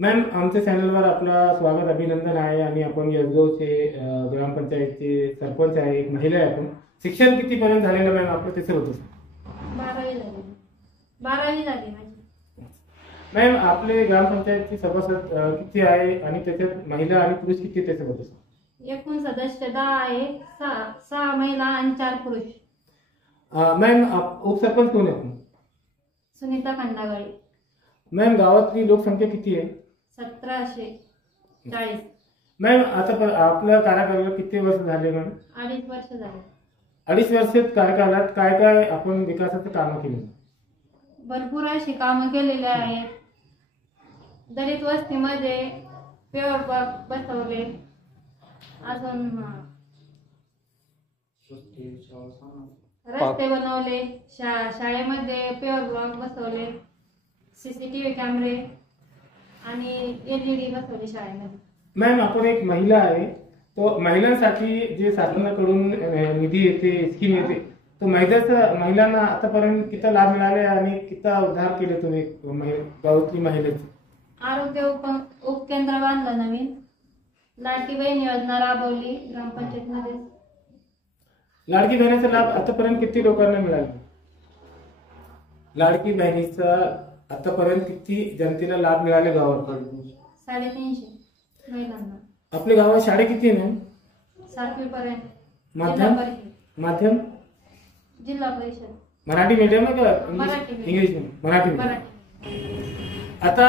Ma'am, आमच्या चॅनलवर आपलं स्वागत अभिनंदन आहे आणि आपण यसगावचे ग्रामपंचायतचे सरपंच आहे, एक महिला आहे. आपण शिक्षण कितीपर्यंत झालेलं मॅम आपलं त्याचं होतं? 12वी झाली माझी. मॅम, आपले ग्रामपंचायतची सभासद किती आहे आणि त्याच्यात महिला आणि पुरुष किती त्याचं होतं? एकूण सदस्य 10 आहे, 6 महिला आणि 4 पुरुष. मॅम, उपसरपंच कोण आहेत? सुनीता खंडागळे. मॅम, गावातली लोकसंख्या किती आहे? 1740. मॅम, आता आपल्या कार्यकाळाला किती वर्ष झाले मॅम? 2.5 वर्ष झाले. 2.5 वर्षात कार्यकाळात काय काय आपण विकासाचं कामं केली? भरपूर अशी कामं केलेली आहेत. दलित वस्तीमध्ये पेवर ब्लॉक बसवले. अजून रस्ते बनवले. शाळेमध्ये पेवर ब्लॉक बसवले. CCTV कॅमेरे आणि LED बसवले शाळेमध्ये. मॅम, आपण एक महिला आहे, तो महिलांसाठी जे शासनाकडून निधी येते, स्कीम येते, तो महिलांना आतापर्यंत किती लाभ मिळाले आणि किती उद्धार केले तुम्ही गावातली महिलेचे? आरोग्य उपकेंद्र बांधलं नवीन. लाडकी बहीण योजना राबवली ग्रामपंचायतमध्ये. लाडकी बहिणीचा लाभ आतापर्यंत किती लोकांना मिळाला? लाडकी बहिणीचा आतापर्यंत किती जनतेला लाभ मिळाले गावात? 350 महिलांना. आपल्या गावात शाळा किती आहे? 7वी पर्यंत. माध्यम जिल्हा परिषद. मराठी मीडियम का मराठी इंग्लिश? मराठी. आता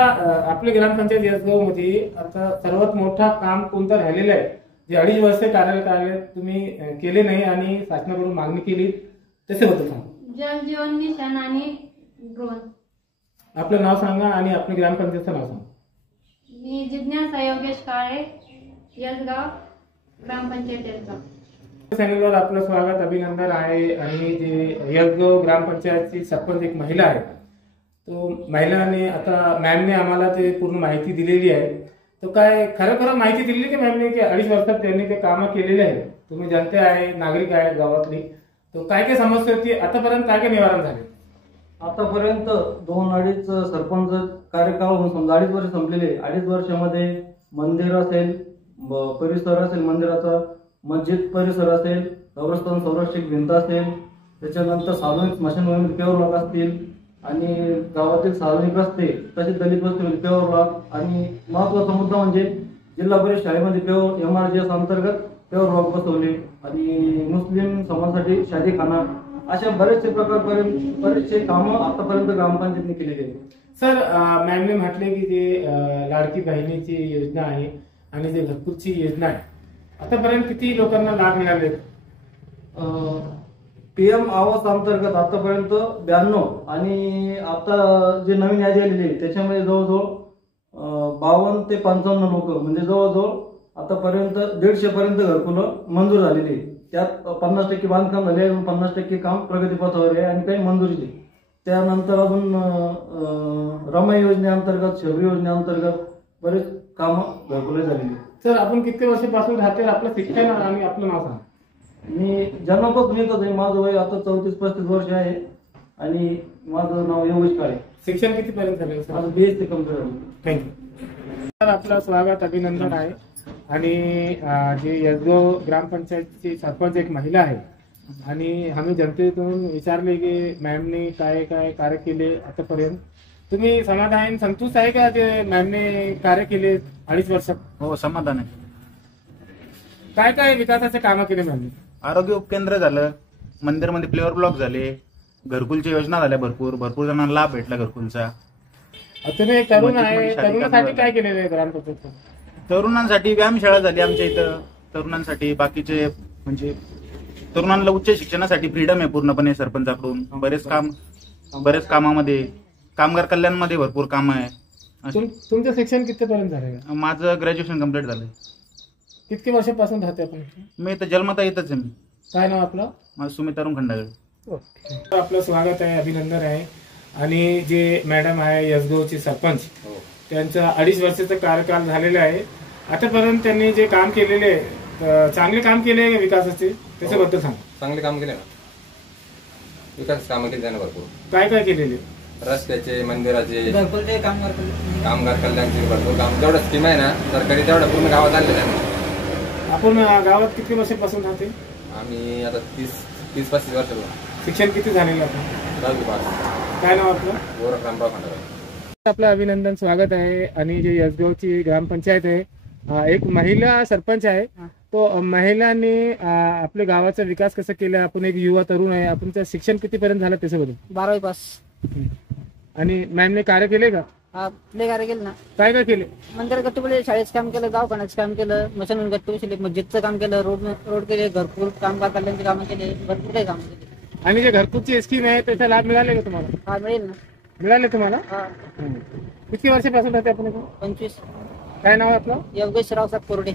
आपल्या ग्रामपंचायत यसगाव मध्ये आता सर्वात मोठा काम कोणतं राहिलेलं आहे जे 2.5 वर्ष कार्यकाळात तुम्ही केले नाही आणि शासनाकडून मागणी केली, तसे होतं सांगा? जल जीवन मिशन आणि ड्रोन. आपलं नाव सांगा आणि आपल्या ग्रामपंचायतचं नाव सांगा. मी जिज्ञासा योगेश काळे, यसगाव ग्रामपंचायत यसगाव. चॅनलवर आपलं स्वागत अभिनंदन आहे. आणि जे यसगाव ग्रामपंचायतची सरपंच एक महिला आहे, तो महिलाने आता मॅमने आम्हाला ते पूर्ण माहिती दिलेली आहे. तो काय खरं माहिती दिलेली की मॅमने की 2.5 वर्षात त्यांनी ते कामं केलेले आहे? तुम्ही जनते आहे, नागरिक आहे गावातली, तो काय काय समस्या होती, आतापर्यंत काय काय निवारण झाले? आतापर्यंत 2-2.5 सरपंच कार्यकाळ होऊन समजा 2.5 वर्ष संपलेले. 2.5 वर्षामध्ये मंदिर असेल, परिसर असेल मंदिराचा, मस्जिद परिसर असेल, कब्रस्तान संरक्षक भिंत असेल, त्याच्यानंतर सार्वजनिक स्मशानभूमी पेवर ब्लॉक असतील आणि गावातील सार्वजनिक रस्ते, तसेच दलित वस्तीमध्ये पेवर ब्लॉक आणि महत्वाचा मुद्दा म्हणजे जिल्हा परिषद शाळेमध्ये पेवर MRGS अंतर्गत पेवर ब्लॉक बसवले आणि मुस्लिम समाजासाठी शादीखाना, अशा बरेचसे कामं आतापर्यंत ग्रामपंचायतीने केलेली आहेत. सर, मॅमने म्हटले की जे लाडकी बहिणीची योजना आहे आणि जे घरकुलची योजना आहे, आतापर्यंत किती लोकांना लाभ मिळाले? PM आवास अंतर्गत आतापर्यंत 92 आणि आता जे नवीन यादी आलेली आहे त्याच्यामध्ये जवळजवळ 52 ते 55 लोक, म्हणजे जवळजवळ आतापर्यंत 150 पर्यंत घरकुलं मंजूर झालेली आहे. त्यात 50% बांधकाम झाले, 50% काम प्रगतीपथावर आहे आणि काही मंजुरीचे. त्यानंतर अजून रमाई योजनेअंतर्गत, शबरी योजनेअंतर्गत बरेच कामं घरकुले झालेली. सर, आपण किती वर्षापासून राहते? आपलं शिक्षण आणि आपलं नाव सांगा. मी जन्मापासून येतच आहे. माझं वय आता 34-35 वर्ष आहे आणि माझं नाव योगेश काळे. शिक्षण किती पर्यंत झाले? माझं BSc कंप्लीट झालं. थँक्यू. सर, आपलं स्वागत अभिनंदन आहे. आणि जे यसगाव ग्रामपंचायतची सरपंच एक महिला आहे आणि आम्ही जनतेतून विचारले की मॅमने काय काय कार्य केले आतापर्यंत. तुम्ही समाधान संतुष्ट आहे का जे मॅमने कार्य केले 2.5 वर्षात? हो, समाधान आहे. काय काय विकासाचे कामं केले मॅमने? आरोग्य उपकेंद्र झालं, मंदिरमध्ये प्लेवर ब्लॉक झाले, घरकुलच्या योजना झाल्या, भरपूर जणांना लाभ भेटला घरकुलचा. तुम्ही एक तरुण आहे, तरुणासाठी काय केलेलं आहे ग्रामपंचायत? तरुणांसाठी व्यायामशाळा झाली आमच्या इथं. तरुणांसाठी बाकीचे म्हणजे तरुणांना उच्च शिक्षणासाठी फ्रीडम आहे पूर्णपणे सरपंचाकडून. बरेच कामामध्ये, कामगार कल्याणमध्ये भरपूर काम आहे. तुमचं शिक्षण कितीपर्यंत झालं? माझं ग्रॅज्युएशन कम्प्लीट झालंय. किती वर्षापासून राहते आपण? मी तर जन्मता येतच आहे. मी काय नाव आपलं? माझं सुमिता खंडागळे. आपलं स्वागत आहे, अभिनंदन आहे. आणि जे मॅडम आहे यसगावचे सरपंच, त्यांचा 2.5 वर्षाचा कार्यकाल झालेला आहे. आतापर्यंत त्यांनी जे काम केलेले चांगले काम केले विकासाचे, त्याच्याबद्दल सांगा. चांगले काम केले ना, विकास काम केले ना भरपूर. काय काय केलेले? रस्त्याचे, मंदिराचे, घरकुलचे कामगार कल्याण. कामगार कल्याणचे भरपूर काम जेवढं स्कीम आहे ना सरकारी तेवढं पूर्ण गावात आणले त्यांनी. आपण गावात किती वर्षापासून राहते? आम्ही आता 30-35 वर्ष झालो. शिक्षण किती झालेलं आपण? 10वी पास. काय नाव आपलं? गोरख रामभाऊ खंडागळे. आपलं अभिनंदन, स्वागत आहे. आणि जे यसगावची ग्रामपंचायत आहे, एक महिला सरपंच आहे. तो महिलांनी आपल्या गावाचा विकास कसा केला? आपण एक युवा तरुण आहे, आपणचं शिक्षण कितीपर्यंत झालं त्याच्याबद्दल? 12वी पास. आणि मॅमने कार्य केले का? हा, लय कार्य केलं ना. काय काय केले? मंदिर गट्टूपल्ली शाळेचं काम केलं, दवाखान्याचं काम केलं, मसन गट्टू मस्जिदचं काम केलं, रोड केले, घरकुल, कामगार कल्याणचे कामं केले, भरपूर काही कामं केले. आणि जे घरकुलची स्कीम आहे त्याचा लाभ मिळाले का तुम्हाला? हा, मिळेल ना. मिळाले तुम्हाला? हा. किती वर्षापासून राहते आपण इथं? 25. काय नाव आहे आपलं? योगेश रावसाहेब कोरडे.